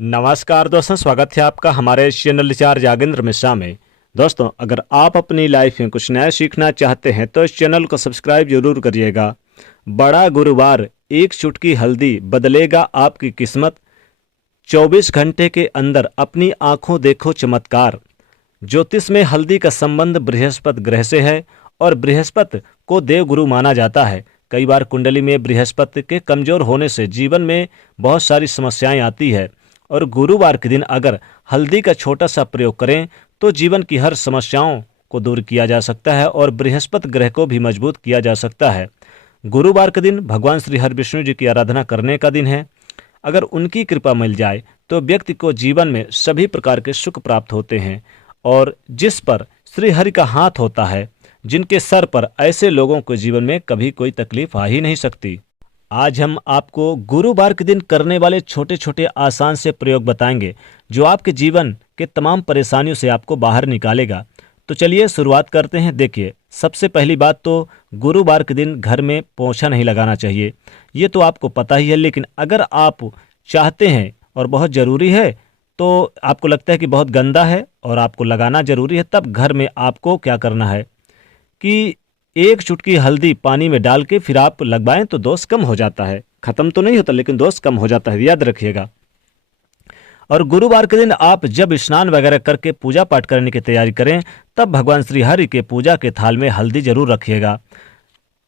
नमस्कार दोस्तों, स्वागत है आपका हमारे चैनल रिचार्ज यागेंद्र मिश्रा में। दोस्तों, अगर आप अपनी लाइफ में कुछ नया सीखना चाहते हैं तो इस चैनल को सब्सक्राइब जरूर करिएगा। बड़ा गुरुवार, एक चुटकी हल्दी बदलेगा आपकी किस्मत। 24 घंटे के अंदर अपनी आंखों देखो चमत्कार। ज्योतिष में हल्दी का संबंध बृहस्पति ग्रह से है और बृहस्पति को देवगुरु माना जाता है। कई बार कुंडली में बृहस्पति के कमजोर होने से जीवन में बहुत सारी समस्याएं आती है और गुरुवार के दिन अगर हल्दी का छोटा सा प्रयोग करें तो जीवन की हर समस्याओं को दूर किया जा सकता है और बृहस्पति ग्रह को भी मजबूत किया जा सकता है। गुरुवार के दिन भगवान श्री हरि विष्णु जी की आराधना करने का दिन है। अगर उनकी कृपा मिल जाए तो व्यक्ति को जीवन में सभी प्रकार के सुख प्राप्त होते हैं और जिस पर श्री हरि का हाथ होता है, जिनके सर पर, ऐसे लोगों को जीवन में कभी कोई तकलीफ आ ही नहीं सकती। आज हम आपको गुरुवार के दिन करने वाले छोटे छोटे आसान से प्रयोग बताएंगे जो आपके जीवन के तमाम परेशानियों से आपको बाहर निकालेगा। तो चलिए शुरुआत करते हैं। देखिए, सबसे पहली बात तो गुरुवार के दिन घर में पोछा नहीं लगाना चाहिए। ये तो आपको पता ही है, लेकिन अगर आप चाहते हैं और बहुत ज़रूरी है, तो आपको लगता है कि बहुत गंदा है और आपको लगाना ज़रूरी है, तब घर में आपको क्या करना है कि एक चुटकी हल्दी पानी में डाल के फिर आप लगवाएं तो दोष कम हो जाता है। ख़त्म तो नहीं होता, लेकिन दोष कम हो जाता है, याद रखिएगा। और गुरुवार के दिन आप जब स्नान वगैरह करके पूजा पाठ करने की तैयारी करें, तब भगवान श्री हरि के पूजा के थाल में हल्दी जरूर रखिएगा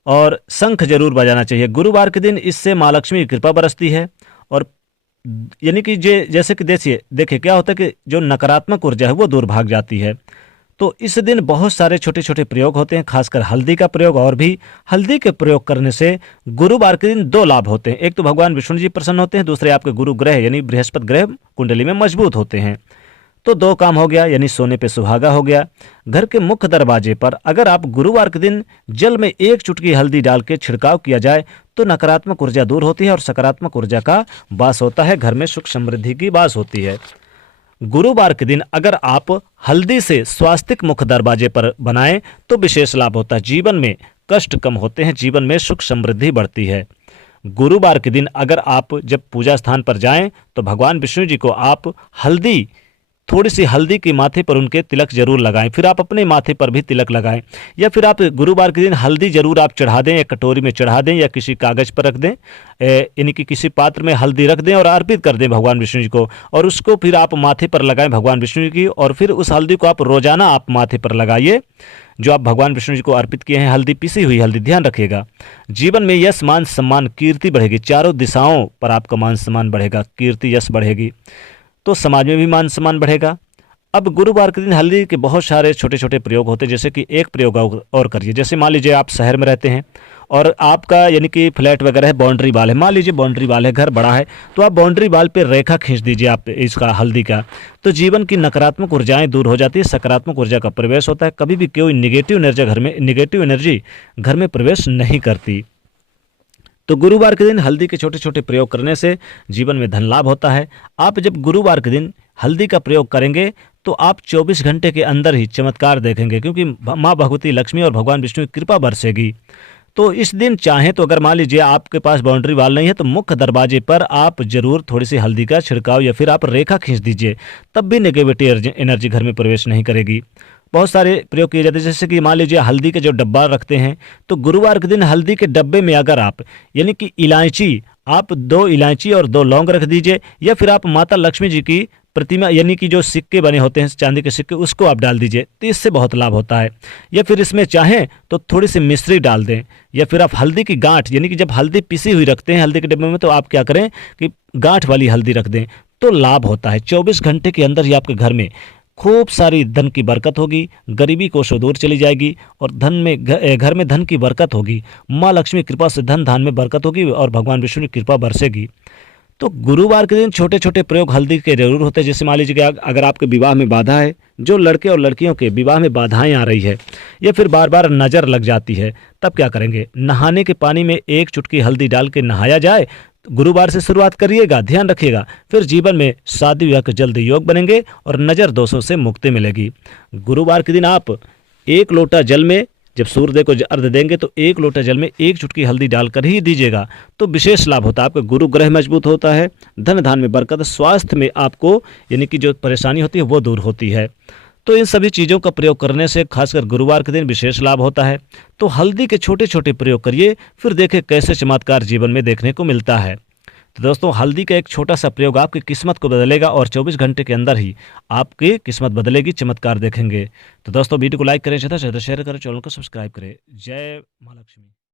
और शंख जरूर बजाना चाहिए। गुरुवार के दिन इससे माँ लक्ष्मी की कृपा बरसती है और यानी कि जैसे कि देखिए क्या होता है कि जो नकारात्मक ऊर्जा है वो दूर भाग जाती है। तो इस दिन बहुत सारे छोटे छोटे प्रयोग होते हैं, खासकर हल्दी का प्रयोग। और भी हल्दी के प्रयोग करने से गुरुवार के दिन दो लाभ होते हैं। एक तो भगवान विष्णु जी प्रसन्न होते हैं, दूसरे आपके गुरु ग्रह यानी बृहस्पति ग्रह कुंडली में मजबूत होते हैं। तो दो काम हो गया, यानी सोने पे सुहागा हो गया। घर के मुख्य दरवाजे पर अगर आप गुरुवार के दिन जल में एक चुटकी हल्दी डाल के छिड़काव किया जाए तो नकारात्मक ऊर्जा दूर होती है और सकारात्मक ऊर्जा का वास होता है। घर में सुख समृद्धि की वास होती है। गुरुवार के दिन अगर आप हल्दी से स्वास्तिक मुख्य दरवाजे पर बनाएं तो विशेष लाभ होता है। जीवन में कष्ट कम होते हैं, जीवन में सुख समृद्धि बढ़ती है। गुरुवार के दिन अगर आप जब पूजा स्थान पर जाएं तो भगवान विष्णु जी को आप थोड़ी सी हल्दी के माथे पर उनके तिलक जरूर लगाएं, फिर आप अपने माथे पर भी तिलक लगाएं। या फिर आप गुरुवार के दिन हल्दी जरूर आप चढ़ा दें, या कटोरी में चढ़ा दें या किसी कागज़ पर रख दें, यानी कि किसी पात्र में हल्दी रख दें और अर्पित कर दें भगवान विष्णु जी को, और उसको फिर आप माथे पर लगाएं भगवान विष्णु जी की। और फिर उस हल्दी को आप रोजाना आप माथे पर लगाइए जो आप भगवान विष्णु जी को अर्पित किए हैं, हल्दी, पिसी हुई हल्दी। ध्यान रखिएगा, जीवन में यश मान सम्मान कीर्ति बढ़ेगी, चारों दिशाओं पर आपका मान सम्मान बढ़ेगा, कीर्ति यश बढ़ेगी, तो समाज में भी मान सम्मान बढ़ेगा। अब गुरुवार के दिन हल्दी के बहुत सारे छोटे छोटे प्रयोग होते हैं, जैसे कि एक प्रयोग और करिए। जैसे मान लीजिए आप शहर में रहते हैं और आपका यानी कि फ्लैट वगैरह है, बाउंड्री वाल है, मान लीजिए बाउंड्री वाल है, घर बड़ा है, तो आप बाउंड्री वाल पे रेखा खींच दीजिए आप इसका हल्दी का, तो जीवन की नकारात्मक ऊर्जाएं दूर हो जाती है, सकारात्मक ऊर्जा का प्रवेश होता है। कभी भी कोई नेगेटिव एनर्जी घर में प्रवेश नहीं करती। तो गुरुवार के दिन हल्दी के छोटे छोटे प्रयोग करने से जीवन में धन लाभ होता है। आप जब गुरुवार के दिन हल्दी का प्रयोग करेंगे तो आप 24 घंटे के अंदर ही चमत्कार देखेंगे, क्योंकि माँ भगवती लक्ष्मी और भगवान विष्णु की कृपा बरसेगी। तो इस दिन चाहें तो अगर मान लीजिए आपके पास बाउंड्री वाल नहीं है तो मुख्य दरवाजे पर आप जरूर थोड़ी सी हल्दी का छिड़काव या फिर आप रेखा खींच दीजिए, तब भी नेगेटिव एनर्जी घर में प्रवेश नहीं करेगी। बहुत सारे प्रयोग किए जाते हैं, जैसे कि मान लीजिए हल्दी के जो डब्बा रखते हैं, तो गुरुवार के दिन हल्दी के डब्बे में अगर आप यानी कि इलायची, आप 2 इलायची और 2 लौंग रख दीजिए, या फिर आप माता लक्ष्मी जी की प्रतिमा यानी कि जो सिक्के बने होते हैं चांदी के सिक्के, उसको आप डाल दीजिए, तो इससे बहुत लाभ होता है। या फिर इसमें चाहें तो थोड़ी सी मिश्री डाल दें, या फिर आप हल्दी की गांठ, यानी कि जब हल्दी पिसी हुई रखते हैं हल्दी के डब्बे में, तो आप क्या करें कि गांठ वाली हल्दी रख दें, तो लाभ होता है। 24 घंटे के अंदर ही आपके घर में खूब सारी धन की बरकत होगी, गरीबी कोसों दूर चली जाएगी और घर में धन की बरकत होगी। माँ लक्ष्मी कृपा से धन धान में बरकत होगी और भगवान विष्णु की कृपा बरसेगी। तो गुरुवार के दिन छोटे छोटे प्रयोग हल्दी के जरूर होते हैं। जैसे मान लीजिए कि अगर आपके विवाह में बाधा है, जो लड़के और लड़कियों के विवाह में बाधाएं आ रही है या फिर बार बार नज़र लग जाती है, तब क्या करेंगे, नहाने के पानी में एक चुटकी हल्दी डाल के नहाया जाए। गुरुवार से शुरुआत करिएगा, ध्यान रखिएगा, फिर जीवन में शादी विवाह के जल्द योग बनेंगे और नज़र दोषों से मुक्ति मिलेगी। गुरुवार के दिन आप 1 लोटा जल में जब सूर्योदय को अर्घ्य देंगे तो 1 लोटा जल में 1 चुटकी हल्दी डालकर ही दीजिएगा, तो विशेष लाभ होता है। आपका गुरु ग्रह मजबूत होता है, धन धान में बरकत, स्वास्थ्य में आपको यानी कि जो परेशानी होती है वो दूर होती है। तो इन सभी चीज़ों का प्रयोग करने से खासकर गुरुवार के दिन विशेष लाभ होता है। तो हल्दी के छोटे छोटे प्रयोग करिए, फिर देखें कैसे चमत्कार जीवन में देखने को मिलता है। तो दोस्तों, हल्दी का एक छोटा सा प्रयोग आपकी किस्मत को बदलेगा और 24 घंटे के अंदर ही आपकी किस्मत बदलेगी, चमत्कार देखेंगे। तो दोस्तों, वीडियो को लाइक करें, ज़्यादा से ज़्यादा शेयर करें, चैनल को सब्सक्राइब करें। जय माँ लक्ष्मी।